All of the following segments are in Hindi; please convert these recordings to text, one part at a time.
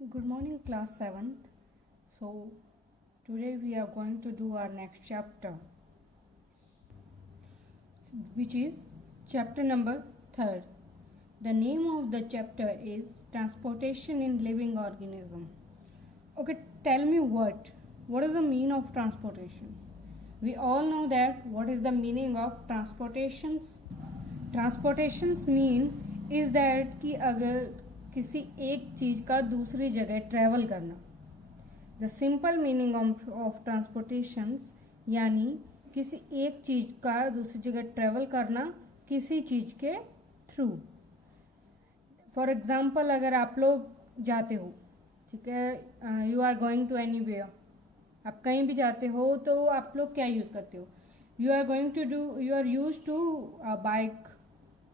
Good morning, class 7th. So, today we are going to do our next chapter, which is chapter number 3rd. The name of the chapter is Transportation in Living Organism. Okay, tell me what is the meaning of transportation? We all know that what is the meaning of transportations? Transportations mean is that कि अगर किसी एक चीज़ का दूसरी जगह ट्रैवल करना, द सिंपल मीनिंग ऑफ ट्रांसपोर्टेशंस यानी किसी एक चीज़ का दूसरी जगह ट्रैवल करना किसी चीज़ के थ्रू। फॉर एग्जांपल अगर आप लोग जाते हो, ठीक है, you are going to anywhere, आप कहीं भी जाते हो तो आप लोग क्या यूज़ करते हो? You are use to bike,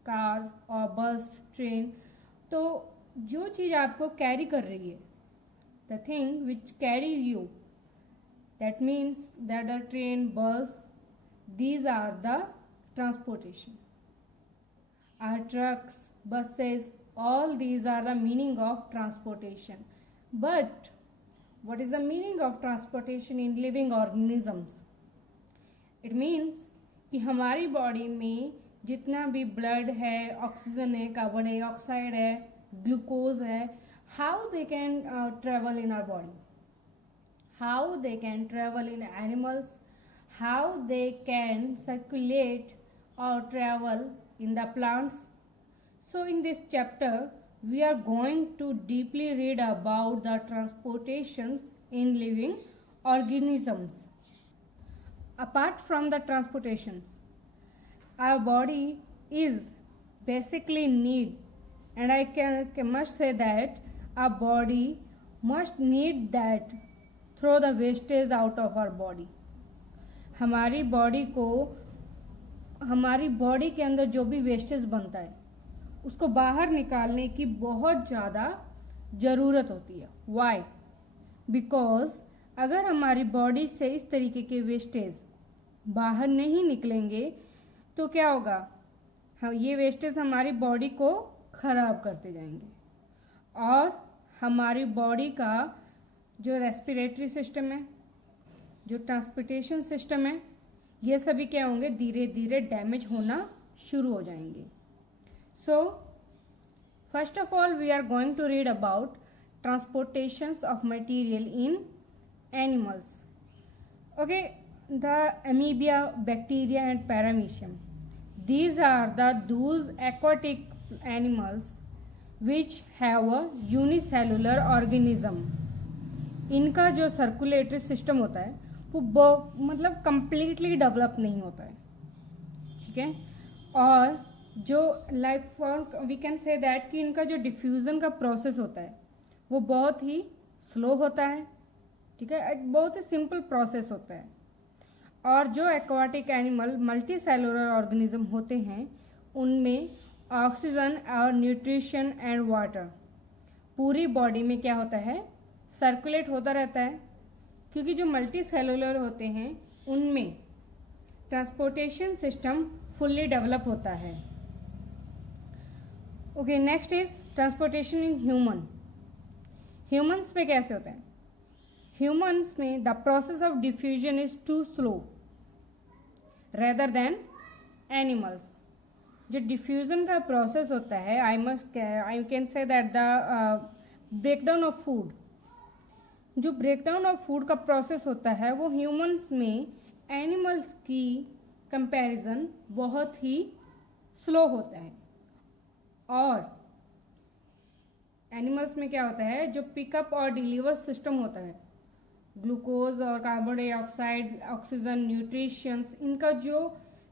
car और बस, ट्रेन। तो जो चीज़ आपको कैरी कर रही है, the thing which carry you, that means that the train, बस, these are the transportation. Our trucks, buses, all these are the meaning of transportation. But what is the meaning of transportation in living organisms? It means कि हमारी बॉडी में जितना भी ब्लड है, ऑक्सीजन है, कार्बन डाइऑक्साइड है, ग्लूकोज है, how they can travel in our body, how they can travel in animals, how they can circulate or travel in the plants. So in this chapter we are going to deeply read about the transportations in living organisms. Apart from the transportations, our body is basically need, and I must say that our body must need that throw the wastage out of our body. हमारी बॉडी के अंदर जो भी वेस्टेज बनता है उसको बाहर निकालने की बहुत ज़्यादा ज़रूरत होती है। वाई? बिकॉज अगर हमारी बॉडी से इस तरीके के वेस्टेज बाहर नहीं निकलेंगे तो क्या होगा? हम ये वेस्टेज हमारी बॉडी को ख़राब करते जाएंगे और हमारी बॉडी का जो रेस्पिरेटरी सिस्टम है, जो ट्रांसपोर्टेशन सिस्टम है, ये सभी क्या होंगे? धीरे धीरे डैमेज होना शुरू हो जाएंगे। So first of all we are going to read about transportations of material in animals. Okay, the amoeba, bacteria and paramecium, these are those aquatic animals which have a unicellular organism. इनका जो सर्कुलेटरी सिस्टम होता है वो मतलब कंप्लीटली डेवलप नहीं होता है, ठीक है। और जो like for we can say that कि इनका जो डिफ्यूज़न का प्रोसेस होता है वो बहुत ही स्लो होता है, ठीक है, एक बहुत ही सिंपल प्रोसेस होता है। और जो aquatic animal multi cellular organism होते हैं उनमें ऑक्सीजन और न्यूट्रिशन एंड वाटर पूरी बॉडी में क्या होता है? सर्कुलेट होता रहता है, क्योंकि जो मल्टी सेलुलर होते हैं उनमें ट्रांसपोर्टेशन सिस्टम फुल्ली डेवलप होता है। Okay, next is transportation in human. Humans में कैसे होता है? ह्यूमंस में the process of diffusion is too slow rather than animals. जो डिफ्यूजन का प्रोसेस होता है, I can say that the breakdown of food, जो ब्रेकडाउन ऑफ फूड का प्रोसेस होता है वो ह्यूमंस में एनिमल्स की कंपैरिजन बहुत ही स्लो होता है। और एनिमल्स में क्या होता है? जो पिकअप और डिलीवर सिस्टम होता है, ग्लूकोज और कार्बन डाइऑक्साइड, ऑक्सीजन, न्यूट्रिशंस, इनका जो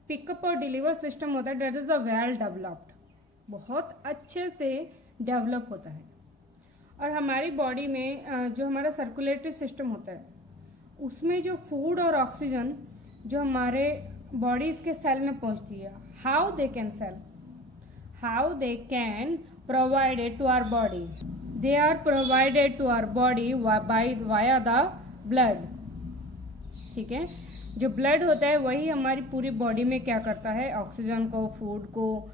पिकअप और डिलीवर सिस्टम होता है that is a well developed, बहुत अच्छे से डेवलप होता है। और हमारी बॉडी में जो हमारा सर्कुलेटरी सिस्टम होता है उसमें जो फूड और ऑक्सीजन जो हमारे बॉडीज के सेल में पहुंचती है, how they can provide it to our body, they are provided to our body by via the blood, ठीक है। जो ब्लड होता है वही हमारी पूरी बॉडी में क्या करता है? ऑक्सीजन को, फूड को,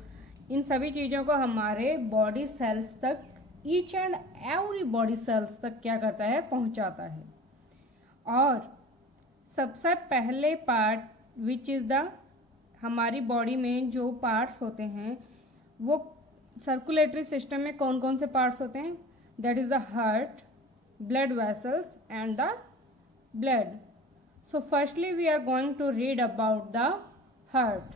इन सभी चीज़ों को हमारे बॉडी सेल्स तक each and every body cells तक क्या करता है, पहुंचाता है। और सबसे पहले पार्ट विच इज़ द, हमारी बॉडी में जो पार्ट्स होते हैं वो सर्कुलेटरी सिस्टम में कौन कौन से पार्ट्स होते हैं, that is the heart, blood vessels and the blood. So firstly we are going to read about the heart.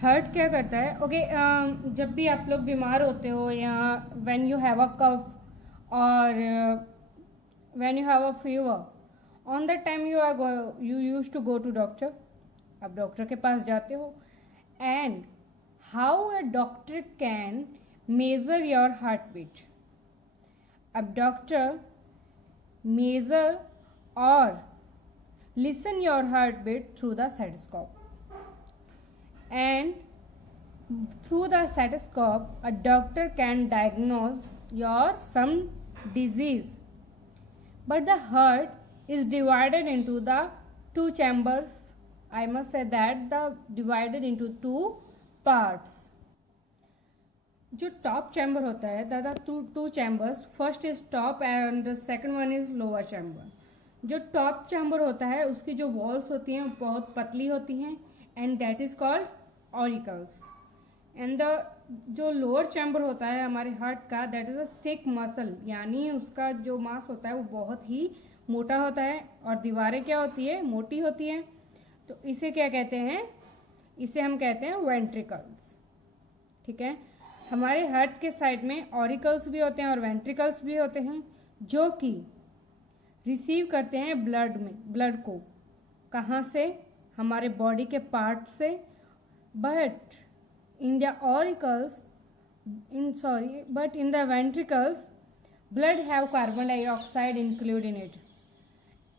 Heart क्या करता है, ओके जब भी आप लोग बीमार होते हो या when you have a cough और when you have a fever, on that time you use to go to doctor, आप डॉक्टर के पास जाते हो। And how a doctor can measure your heart beat, अब डॉक्टर मेजर और listen your heart beat through the stethoscope, and through the stethoscope a doctor can diagnose your some disease. But the heart is divided into the two chambers, I must say that the divided into two parts. जो टॉप चैम्बर होता है दादा, two chambers, first is top and the second one is lower chamber. जो टॉप चैम्बर होता है उसकी जो वॉल्स होती हैं बहुत पतली होती हैं and that is called auricles. And the जो लोअर चैम्बर होता है हमारे हार्ट का, that is a thick muscle, यानी उसका जो मांस होता है वो बहुत ही मोटा होता है और दीवारें क्या होती है, मोटी होती हैं। तो इसे क्या कहते हैं, इसे हम कहते हैं वेंट्रिकल्स। ठीक है, हमारे हार्ट के साइड में ऑरिकल्स भी होते हैं और वेंट्रिकल्स भी होते हैं जो कि रिसीव करते हैं ब्लड में, ब्लड को कहाँ से, हमारे बॉडी के पार्ट से। But in the auricles but in the ventricles blood have carbon dioxide included in it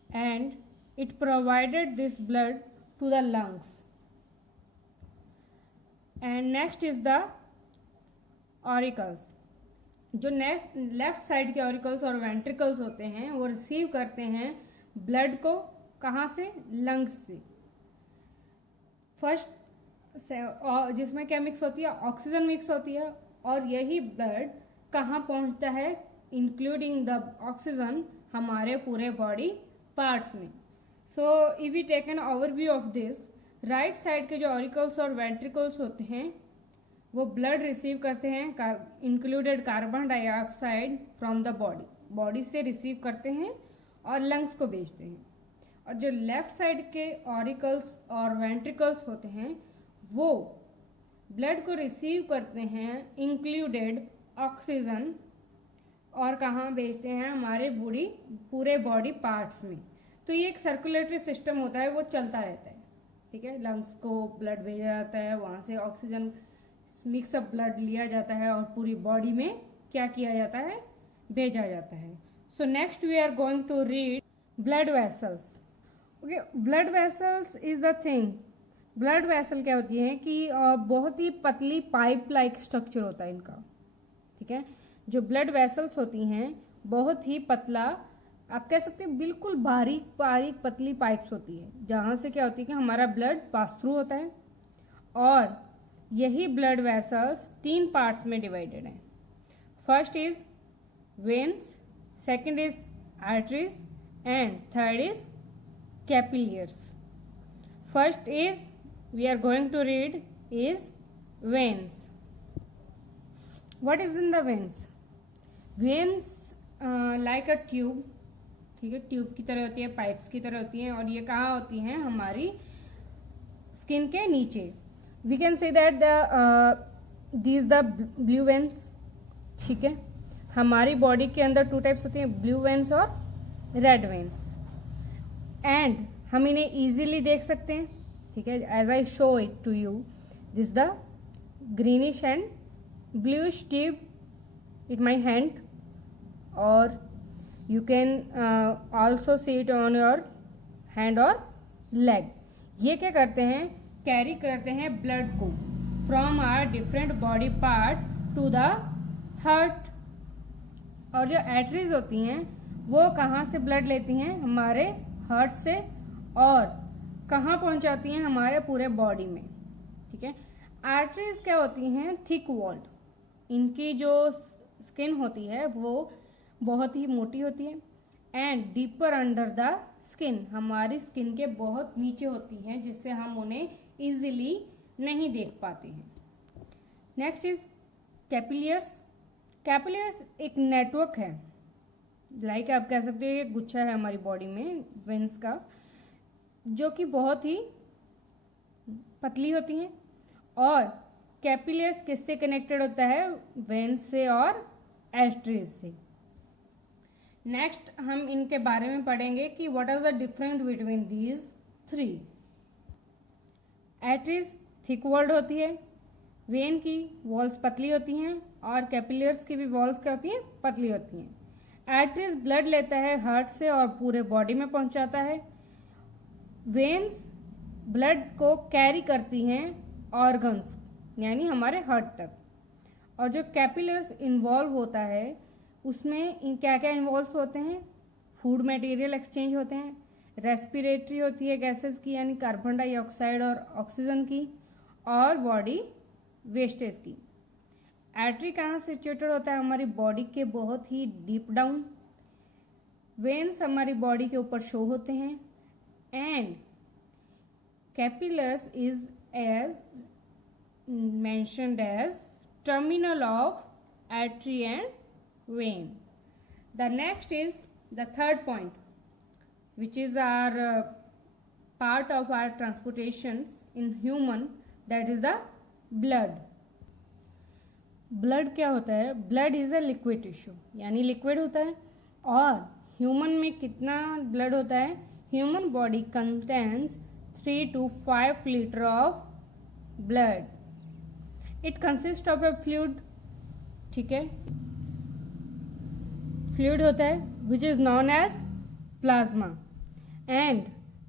and it provided this blood to the lungs. And next is the auricles. जो लेफ्ट साइड के ऑरिकल्स और वेंट्रिकल्स होते हैं वो रिसीव करते हैं ब्लड को कहाँ से, लंग्स से। फर्स्ट जिसमें क्या मिक्स होती है, ऑक्सीजन मिक्स होती है, और यही ब्लड कहाँ पहुँचता है, इंक्लूडिंग द ऑक्सीजन, हमारे पूरे बॉडी पार्ट्स में। So if we take an overview of this, right side के जो ऑरिकल्स और वेंट्रिकल्स होते हैं वो ब्लड रिसीव करते हैं included carbon dioxide from the body, body से रिसीव करते हैं और लंग्स को भेजते हैं। और जो लेफ्ट साइड के ऑरिकल्स और वेंट्रिकल्स होते हैं वो ब्लड को रिसीव करते हैं इंक्लूडेड ऑक्सीजन और कहाँ भेजते हैं, हमारे पूरे बॉडी पार्ट्स में। तो ये एक सर्कुलेटरी सिस्टम होता है, वो चलता रहता है। ठीक है, लंग्स को ब्लड भेजा जाता है, वहाँ से ऑक्सीजन मिक्स अप ब्लड लिया जाता है और पूरी बॉडी में क्या किया जाता है, भेजा जाता है। So next we are going to read blood vessels. Okay, blood vessels is the thing, blood vessel क्या होती है कि बहुत ही पतली पाइप लाइक स्ट्रक्चर होता है इनका। ठीक है, जो ब्लड वेसल्स होती हैं बहुत ही पतला, आप कह सकते हैं बिल्कुल बारीक बारीक पतली पाइप्स होती है, जहाँ से क्या होती है कि हमारा ब्लड पास थ्रू होता है। और यही ब्लड वेसल्स 3 पार्ट्स में डिवाइडेड हैं। First is veins, second is arteries and third is capillaries. First is we are going to read is veins. What is in the veins? Veins like a tube, ठीक है, ट्यूब की तरह होती है, पाइप्स की तरह होती हैं, और ये कहाँ होती हैं, हमारी स्किन के नीचे। We can say that these the blue veins। ठीक है, हमारी बॉडी के अंदर 2 टाइप्स होती हैं, ब्लू वेन्स और रेड वेन्स, एंड हम इन्हें इजीली देख सकते हैं। ठीक है, as I show it to you, this the greenish and bluish tube in my hand, और you can also see it on your hand और लेग। ये क्या करते हैं, कैरी करते हैं ब्लड को from our different body part to the heart. और जो आर्टरीज होती हैं वो कहाँ से ब्लड लेती हैं, हमारे हार्ट से, और कहाँ पहुँचाती हैं, हमारे पूरे बॉडी में। ठीक है, आर्टरीज क्या होती हैं, थिक वॉल्ड, इनकी जो स्किन होती है वो बहुत ही मोटी होती है, and deeper under the skin, हमारी स्किन के बहुत नीचे होती हैं जिससे हम उन्हें इजीली नहीं देख पाते हैं। Next is कैपिलियर्स। कैपिलियर्स एक नेटवर्क है, लाइक आप कह सकते हो एक गुच्छा है हमारी बॉडी में वेन्स का, जो कि बहुत ही पतली होती हैं। और कैपिलियर्स किससे कनेक्टेड होता है? वेन्स से और एस्ट्रीज से। नेक्स्ट हम इनके बारे में पढ़ेंगे कि what are the difference between these three. Arteries thick walled होती है, वेन की वॉल्स पतली होती हैं, और कैपिलियर्स की भी वॉल्स क्या होती हैं? पतली होती हैं। एट्रीज ब्लड लेता है हार्ट से और पूरे बॉडी में पहुंचाता है। वेन्स ब्लड को कैरी करती हैं ऑर्गन्स यानी हमारे हार्ट तक। और जो कैपिलर्स इन्वॉल्व होता है उसमें क्या क्या इन्वॉल्व होते हैं? फूड मटेरियल एक्सचेंज होते हैं, रेस्पिरेटरी होती है गैसेस की यानी कार्बन डाइऑक्साइड और ऑक्सीजन की, और बॉडी वेस्टेज की। आर्टरी कहाँ सिचुएटेड होता है? हमारी बॉडी के बहुत ही डीप डाउन। वेन्स हमारी बॉडी के ऊपर शो होते हैं, and capillaries is as mentioned as terminal of artery and vein. The next is the third point, which is our part of our transportations in human, that is the blood. Blood क्या होता है? Blood is a liquid tissue यानी लिक्विड होता है। और ह्यूमन में कितना ब्लड होता है? Human body contains 3 to 5 litre of blood. It consist of a fluid, ठीक है, फ्लूइड होता है which is known as plasma, and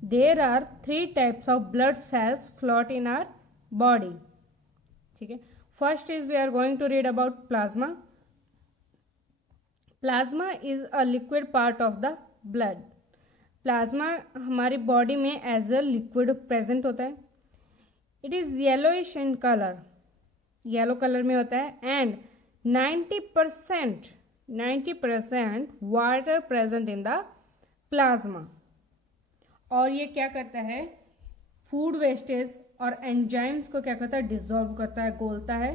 there are 3 types of blood cells float in our body, ठीक है। First is we are going to read about plasma. Plasma is a liquid part of the blood. Plasma हमारी बॉडी में एज अ लिक्विड प्रेजेंट होता है। It is yellowish in colour, yellow colour में होता है, and 90% water present in the plasma. और ये क्या करता है? फूड वेस्टेज और एंजाइम्स को क्या करता है? डिसॉल्व करता है, घोलता है,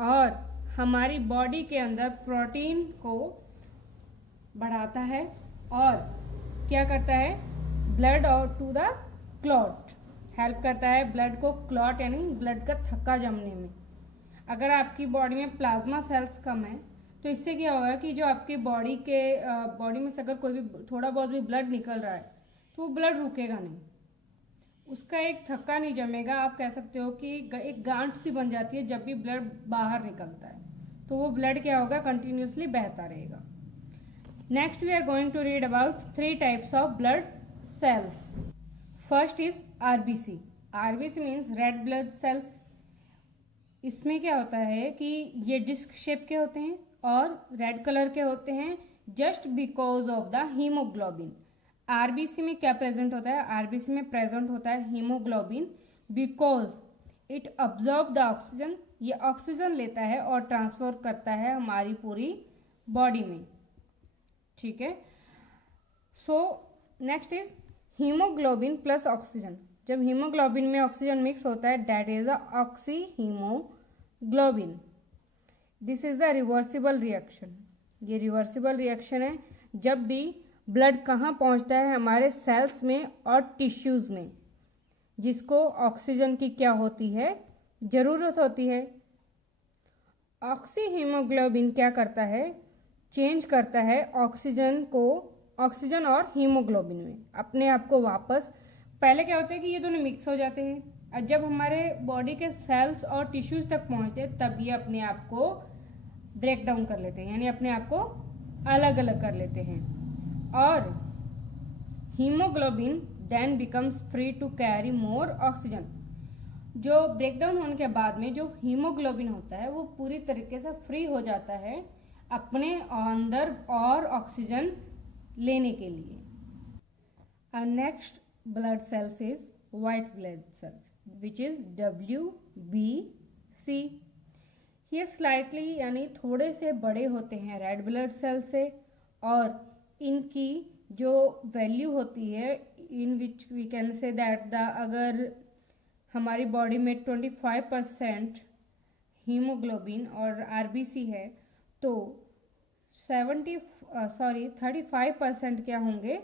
और हमारी बॉडी के अंदर प्रोटीन को बढ़ाता है, और क्या करता है? ब्लड और टू द क्लॉट हेल्प करता है, ब्लड को क्लॉट यानी ब्लड का थक्का जमने में। अगर आपकी बॉडी में प्लाज्मा सेल्स कम है तो इससे क्या होगा कि जो आपकी बॉडी में से अगर कोई भी थोड़ा बहुत भी ब्लड निकल रहा है तो वो ब्लड रुकेगा नहीं, उसका एक थक्का नहीं जमेगा। आप कह सकते हो कि एक गांठ सी बन जाती है जब भी ब्लड बाहर निकलता है, तो वो ब्लड क्या होगा? कंटिन्यूसली बहता रहेगा। Next we are going to read about 3 types of blood cells. First is RBC. RBC means red blood cells. इसमें क्या होता है कि ये डिस्क शेप के होते हैं और रेड कलर के होते हैं just because of the haemoglobin. RBC में क्या प्रेजेंट होता है? आरबीसी में प्रेजेंट होता है haemoglobin, because it absorb the oxygen. ये ऑक्सीजन लेता है और ट्रांसफर करता है हमारी पूरी बॉडी में, ठीक है। So next is haemoglobin plus oxygen. जब हीमोग्लोबिन में ऑक्सीजन मिक्स होता है that is a oxy haemoglobin. This is the reversible reaction. ये रिवर्सिबल रिएक्शन है जब भी ब्लड कहाँ पहुँचता है? हमारे सेल्स में और टिश्यूज में, जिसको ऑक्सीजन की क्या होती है? जरूरत होती है। ऑक्सी हीमोग्लोबिन क्या करता है? चेंज करता है ऑक्सीजन और हीमोग्लोबिन में अपने आप को वापस। पहले क्या होता है कि ये दोनों मिक्स हो जाते हैं, और जब हमारे बॉडी के सेल्स और टिश्यूज तक पहुंचते हैं तब ये अपने आप को ब्रेक डाउन कर लेते हैं यानी अपने आप को अलग अलग कर लेते हैं। और haemoglobin then becomes free to carry more oxygen. जो ब्रेक डाउन होने के बाद में जो हीमोग्लोबिन होता है वो पूरी तरीके से फ्री हो जाता है अपने अंदर और ऑक्सीजन लेने के लिए। और next blood cells is white blood cells which is WBC. ये स्लाइटली यानी थोड़े से बड़े होते हैं रेड ब्लड सेल से, और इनकी जो वैल्यू होती है in which we can say that the अगर हमारी बॉडी में 25% हीमोग्लोबिन और आरबीसी है तो 35% क्या होंगे,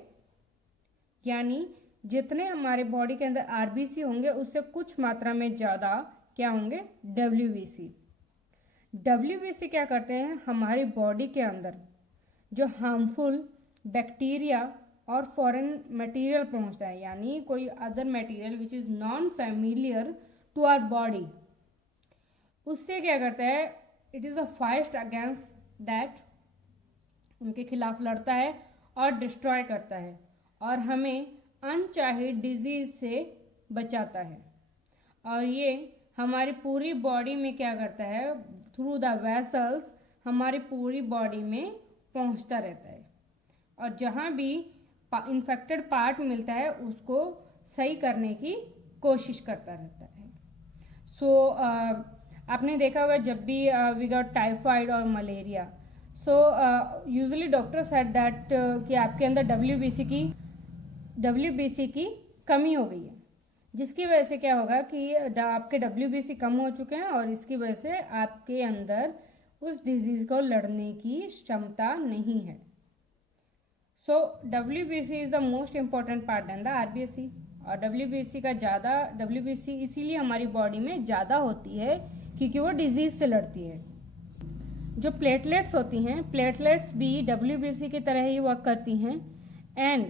यानी जितने हमारे बॉडी के अंदर आरबीसी होंगे उससे कुछ मात्रा में ज़्यादा क्या होंगे, डब्ल्यूबीसी। डब्ल्यूबीसी क्या करते हैं, हमारी बॉडी के अंदर जो हार्मफुल बैक्टीरिया और फॉरेन मटेरियल पहुंचता है, यानी कोई other material which is non familiar to our body, उससे क्या करता है, it is a fight against that, उनके खिलाफ लड़ता है और डिस्ट्रॉय करता है और हमें अनचाहे डिजीज से बचाता है। और ये हमारी पूरी बॉडी में क्या करता है, थ्रू द वेसल्स हमारी पूरी बॉडी में पहुंचता रहता है और जहाँ भी इन्फेक्टेड पार्ट मिलता है उसको सही करने की कोशिश करता रहता है। सो आपने देखा होगा जब भी वी गॉट टाइफाइड और malaria, so usually doctor said that कि आपके अंदर डब्ल्यूबीसी की कमी हो गई है, जिसकी वजह से क्या होगा कि आपके डब्ल्यूबीसी कम हो चुके हैं और इसकी वजह से आपके अंदर उस डिजीज को लड़ने की क्षमता नहीं है। So WBC is the most important part than the RBC, और डब्ल्यूबीसी इसीलिए हमारी बॉडी में ज़्यादा होती है क्योंकि वो डिजीज से लड़ती है। जो प्लेटलेट्स होती हैं, प्लेटलेट्स भी डब्ल्यूबीसी की तरह ही वर्क करती हैं एंड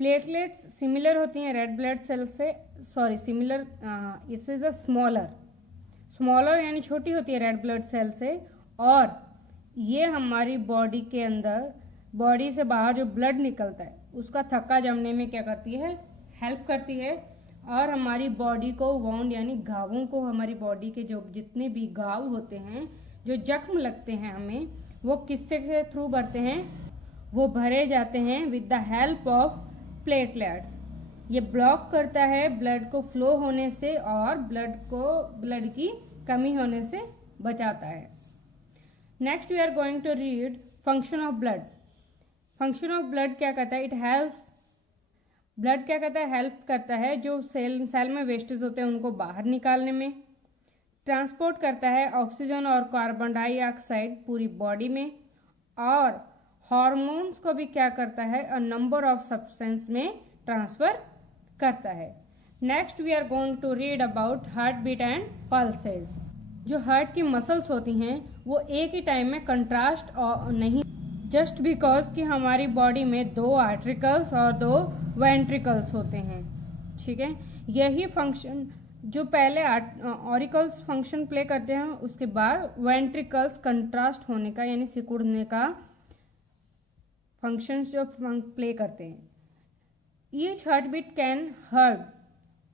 प्लेटलेट्स सिमिलर होती हैं रेड ब्लड सेल से, similar, it's is a smaller यानी छोटी होती है रेड ब्लड सेल से, और ये हमारी बॉडी के अंदर, बॉडी से बाहर जो ब्लड निकलता है उसका थक्का जमने में क्या करती है, हेल्प करती है, और हमारी बॉडी को वाउंड यानी घावों को, हमारी बॉडी के जो जितने भी घाव होते हैं, जो जख्म लगते हैं हमें, वो किससे के थ्रू भरते हैं, वो भरे जाते हैं with the help of platelets. ये ब्लॉक करता है ब्लड को फ्लो होने से और ब्लड की कमी होने से बचाता है। Next we are going to read function of blood. Function of blood क्या कहता है, ब्लड क्या कहता है, हेल्प करता है जो सेल में वेस्टेज होते हैं उनको बाहर निकालने में, ट्रांसपोर्ट करता है ऑक्सीजन और कार्बन डाइऑक्साइड पूरी बॉडी में, और हार्मोन्स को भी क्या करता है, अ नंबर ऑफ सब्सटेंस में ट्रांसफर करता है। Next we are going to read about heart beat and pulses. जो हार्ट की मसल्स होती हैं वो एक ही टाइम में कंट्रास्ट और नहीं, जस्ट बिकॉज कि हमारी बॉडी में 2 आर्ट्रिकल्स और 2 वेंट्रिकल्स होते हैं, ठीक है। यही फंक्शन जो पहले ऑरिकल्स फंक्शन प्ले करते हैं, उसके बाद वेंट्रिकल्स कंट्रास्ट होने का यानी सिकुड़ने का फंक्शंस जो प्ले करते हैं। Each heart beat can heard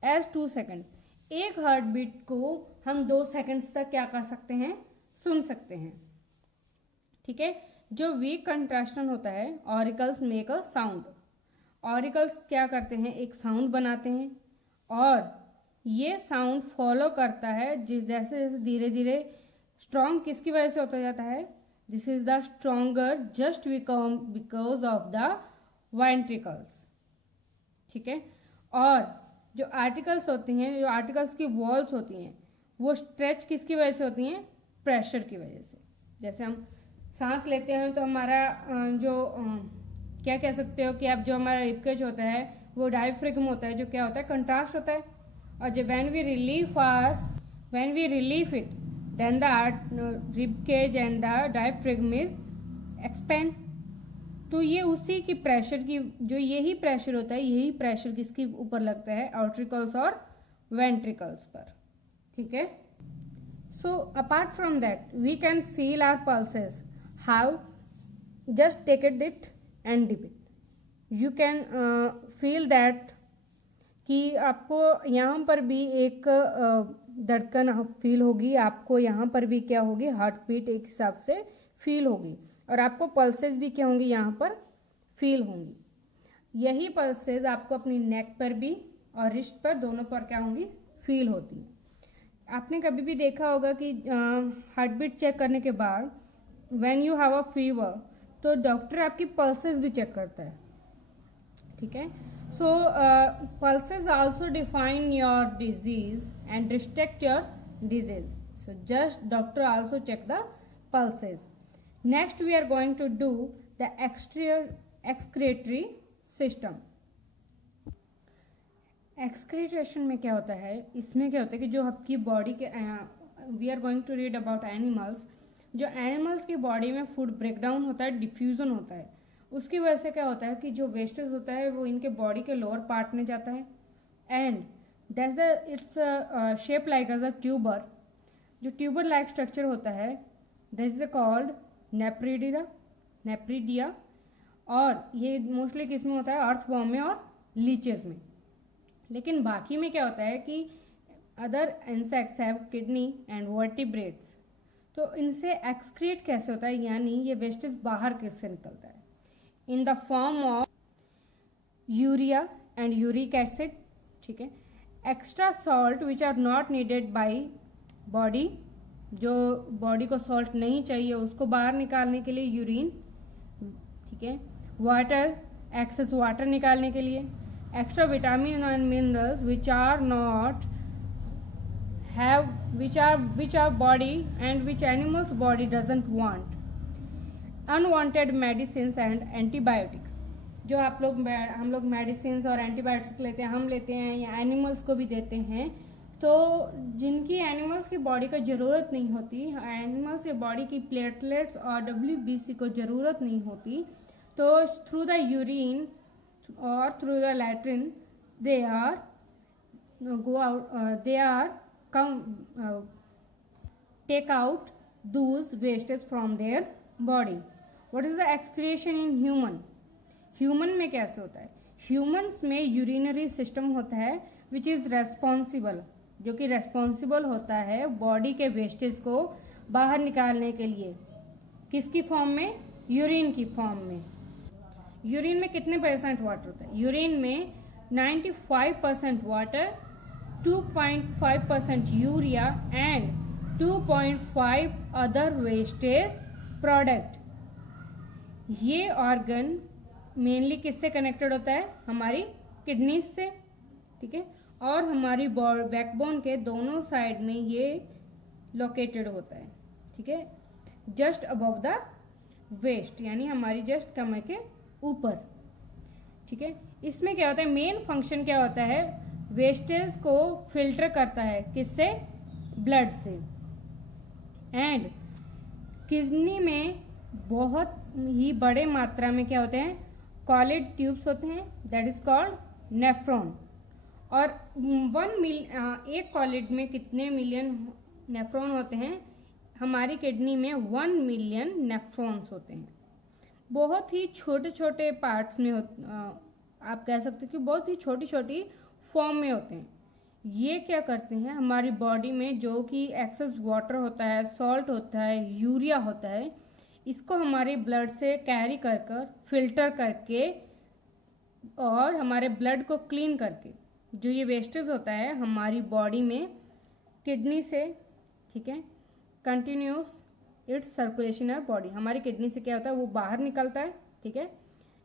as 2 second. एक हार्ट बीट को हम 2 सेकेंड्स तक क्या कर सकते हैं, सुन सकते हैं, ठीक है। जो वीक कंट्राक्शन होता है, auricles make a sound. Auricles क्या करते हैं, एक साउंड बनाते हैं और ये साउंड फॉलो करता है जैसे जैसे धीरे धीरे स्ट्रॉन्ग किसकी वजह से होता जाता है, this is the stronger just because of the ventricles, ठीक है। और जो आर्टिकल्स होती हैं, जो आर्टिकल्स की वॉल्स होती हैं, वो स्ट्रेच किसकी वजह से होती हैं, प्रेशर की वजह से। जैसे हम सांस लेते हैं तो हमारा क्या कह सकते हो कि अब जो हमारा रिबकेज होता है वो डायफ्राम होता है, जो क्या होता है, कंट्रास्ट होता है, और जब when we relieve it then the ribcage and the diaphragm is expand. तो ये उसी की प्रेशर की, जो यही प्रेशर होता है, यही प्रेशर किसके ऊपर लगता है, आर्ट्रिकल्स और वेंट्रिकल्स पर, ठीक है। So apart from that we can feel our pulses. How, just take it and dip it, you can feel that कि आपको यहाँ पर भी एक धड़कन फील होगी, आपको यहाँ पर भी क्या होगी, हार्ट बीट एक हिसाब से फील होगी, और आपको पल्सेस भी क्या होंगी, यहाँ पर फील होंगी। यही पल्सेस आपको अपनी नेक पर भी और रिस्ट पर, दोनों पर क्या होंगी, फील होती हैं। आपने कभी भी देखा होगा कि हार्ट बीट चेक करने के बाद when you have a fever तो डॉक्टर आपकी पल्सेस भी चेक करता है, ठीक है. So pulses also define your disease and restrict your disease. So just doctor also check the pulses. Next we are going to do the excretory system. एक्सक्रीटेशन में क्या होता है, इसमें क्या होता है कि जो आपकी बॉडी के we are going to read about animals. जो एनिमल्स की बॉडी में फूड ब्रेकडाउन होता है, डिफ्यूजन होता है, उसकी वजह से क्या होता है कि जो वेस्टेज होता है वो इनके बॉडी के लोअर पार्ट में जाता है and that's the it's shape like as a tuber. जो ट्यूबर लाइक स्ट्रक्चर होता है दैट इज कॉल्ड नेप्रिडिया. और ये मोस्टली किस में होता है, अर्थवॉर्म में और लीचेस में. लेकिन बाकी में क्या होता है कि other insects have kidney and vertebrates. तो इनसे एक्सक्रीट कैसे होता है, यानी ये वेस्टेज बाहर किससे निकलता है, in the form of urea and uric acid, ठीक है. Extra salt which are not needed by body, जो बॉडी को सॉल्ट नहीं चाहिए उसको बाहर निकालने के लिए यूरिन, ठीक है. वाटर, एक्सेस वाटर निकालने के लिए. Extra vitamin and minerals which are not have which are body and which animals body doesn't want. Unwanted medicine and antibiotics. जो हम लोग मेडिसिन और एंटीबायोटिक्स लेते हैं, हम लेते हैं या एनिमल्स को भी देते हैं, तो जिनकी एनिमल्स की बॉडी को ज़रूरत नहीं होती, एनिमल्स की बॉडी की प्लेटलेट्स और WBC को ज़रूरत नहीं होती, तो थ्रू द यूरिन और through the latrine they are take out those wastage from their body. What is the excretion in human. Human में कैसे होता है, ह्यूमन्स में यूरिनरी सिस्टम होता है विच इज़ रेस्पॉन्सिबल, जो कि रेस्पॉन्सिबल होता है बॉडी के वेस्टेज को बाहर निकालने के लिए. किसकी फॉर्म में, यूरिन की फॉर्म में. यूरिन में कितने % वाटर होता है, यूरिन में 95% water, 2.5% urea and 2.5 other wastage product. ये ऑर्गन मेनली किससे कनेक्टेड होता है, हमारी किडनीज से, ठीक है. और हमारी बैकबोन के दोनों साइड में ये लोकेटेड होता है, ठीक है, जस्ट अबव द वेस्ट, यानी हमारी जस्ट कमर के ऊपर, ठीक है. इसमें क्या होता है, मेन फंक्शन क्या होता है, वेस्टेज को फिल्टर करता है, किससे, ब्लड से. एंड किडनी में बहुत ही बड़े मात्रा में क्या होते हैं, कॉलिड ट्यूब्स होते हैं, दैट इज कॉल्ड नेफ्रॉन. और एक कॉलिड में कितने मिलियन नेफ्रॉन होते हैं, हमारी किडनी में 1 मिलियन नेफ्रॉन्स होते हैं. बहुत ही छोटे छोटे पार्ट्स में आप कह सकते हो कि बहुत ही छोटी छोटी फॉर्म में होते हैं. ये क्या करते हैं, हमारी बॉडी में जो कि एक्सेस वाटर होता है, सॉल्ट होता है, यूरिया होता है, इसको हमारे ब्लड से कैरी कर कर फिल्टर करके और हमारे ब्लड को क्लीन करके जो ये वेस्टेज होता है हमारी बॉडी में किडनी से, ठीक है, continuous it's circulation of body. हमारी किडनी से क्या होता है, वो बाहर निकलता है, ठीक है.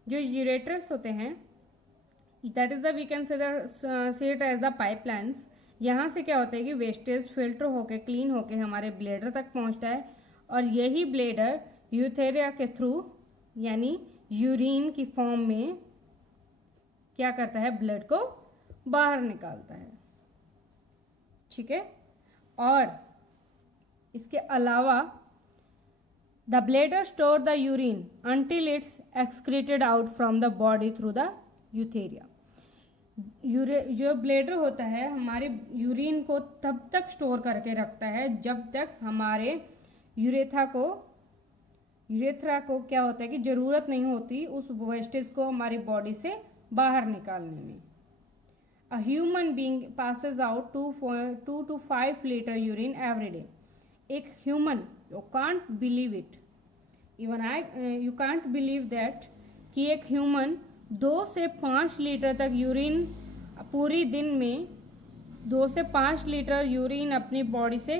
जो यूरेटर्स होते हैं that is the we can say it as the pipelines. यहाँ से क्या होता है कि वेस्टेज फिल्टर होके क्लीन होके हमारे ब्लेडर तक पहुँचता है और यही ब्लेडर यूथेरिया के थ्रू यानी यूरिन की फॉर्म में क्या करता है, ब्लड को बाहर निकालता है, ठीक है. और इसके अलावा the bladder store the urine until it's excreted out from the body through the Eutheria. जो ब्लेडर होता है हमारे यूरिन को तब तक स्टोर करके रखता है जब तक हमारे यूरेथ्रा को क्या होता है कि ज़रूरत नहीं होती उस वेस्टेज को हमारी बॉडी से बाहर निकालने में. A human being passes out 2 to 5 liter urine every day. एक human, you can't believe it, even you can't believe that कि एक ह्यूमन 2 से 5 लीटर तक यूरिन पूरी दिन में 2 से 5 लीटर यूरिन अपनी बॉडी से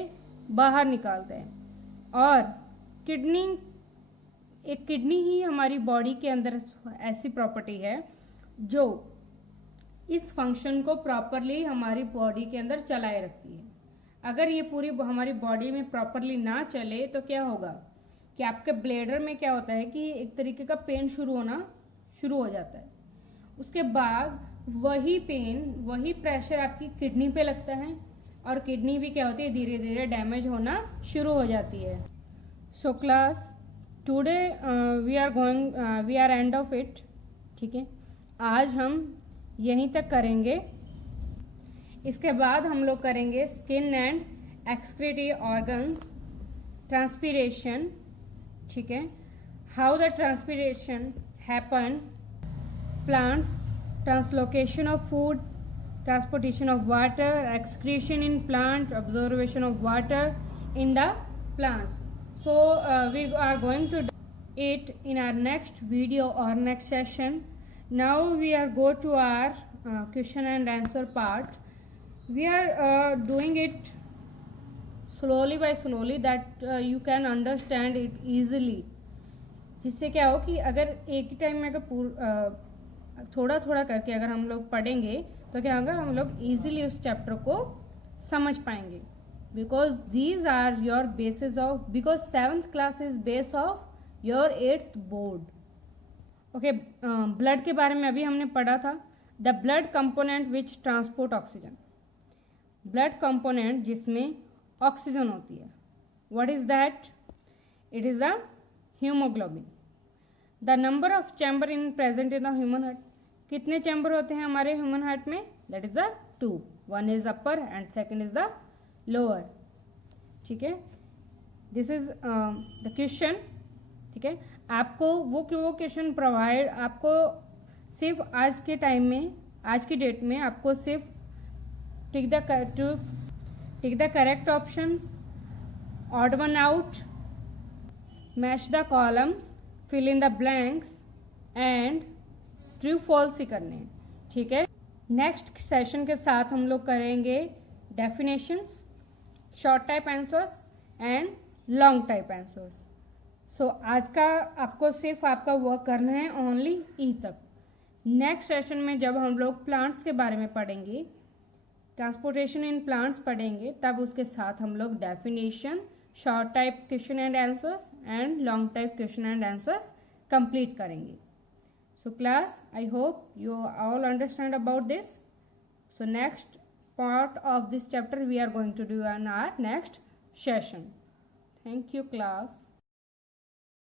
बाहर निकालते हैं। और एक किडनी ही हमारी बॉडी के अंदर ऐसी प्रॉपर्टी है जो इस फंक्शन को प्रॉपरली हमारी बॉडी के अंदर चलाए रखती है। अगर ये पूरी हमारी बॉडी में प्रॉपरली ना चले तो क्या होगा कि आपके ब्लैडर में क्या होता है कि एक तरीके का पेन शुरू हो जाता है। उसके बाद वही पेन, वही प्रेशर आपकी किडनी पे लगता है और किडनी भी क्या होती है, धीरे धीरे डैमेज होना शुरू हो जाती है। So class today we are end of it. ठीक है, आज हम यहीं तक करेंगे। इसके बाद हम लोग करेंगे skin and excretory organs, transpiration. ठीक है, how the transpiration happen, plants, translocation of food, transportation of water, excretion in plant, absorption of water in the plants. So we are going to do it in our next video or next session. Now we are go to our question and answer part. We are doing it slowly by slowly that you can understand it easily. जिससे क्या हो कि अगर एक ही टाइम में अगर थोड़ा थोड़ा करके अगर हम लोग पढ़ेंगे तो क्या होगा, हम लोग इजीली उस चैप्टर को समझ पाएंगे। Because these are your basis of, because 7th class is base of your 8th board. Okay, blood के बारे में अभी हमने पढ़ा था। The blood component which transport oxygen, blood component जिसमें ऑक्सीजन होती है। What is that? It is the haemoglobin. The number of chamber in present in the human heart, कितने चैम्बर होते हैं हमारे ह्यूमन हार्ट में? That is the 2, 1 is upper and second is the lower. ठीक है, दिस इज द क्वेश्चन। ठीक है, आपको वो क्वेश्चन प्रोवाइड, आपको सिर्फ आज के टाइम में, आज की डेट में आपको सिर्फ tick the correct options, odd one out, match the columns, fill in the blanks and true false ही करने हैं। ठीक है, नेक्स्ट सेशन के साथ हम लोग करेंगे definitions, short type answers and long type answers. So आज का आपको सिर्फ आपका वर्क करना है ओनली ई तक। नेक्स्ट सेशन में जब हम लोग प्लांट्स के बारे में पढ़ेंगे, ट्रांसपोर्टेशन इन प्लांट्स पढ़ेंगे, तब उसके साथ हम लोग definition, short type question and answers and long type question and answers complete करेंगे। So class, I hope you all understand about this. So next part of this chapter we are going to do in our next session. Thank you class.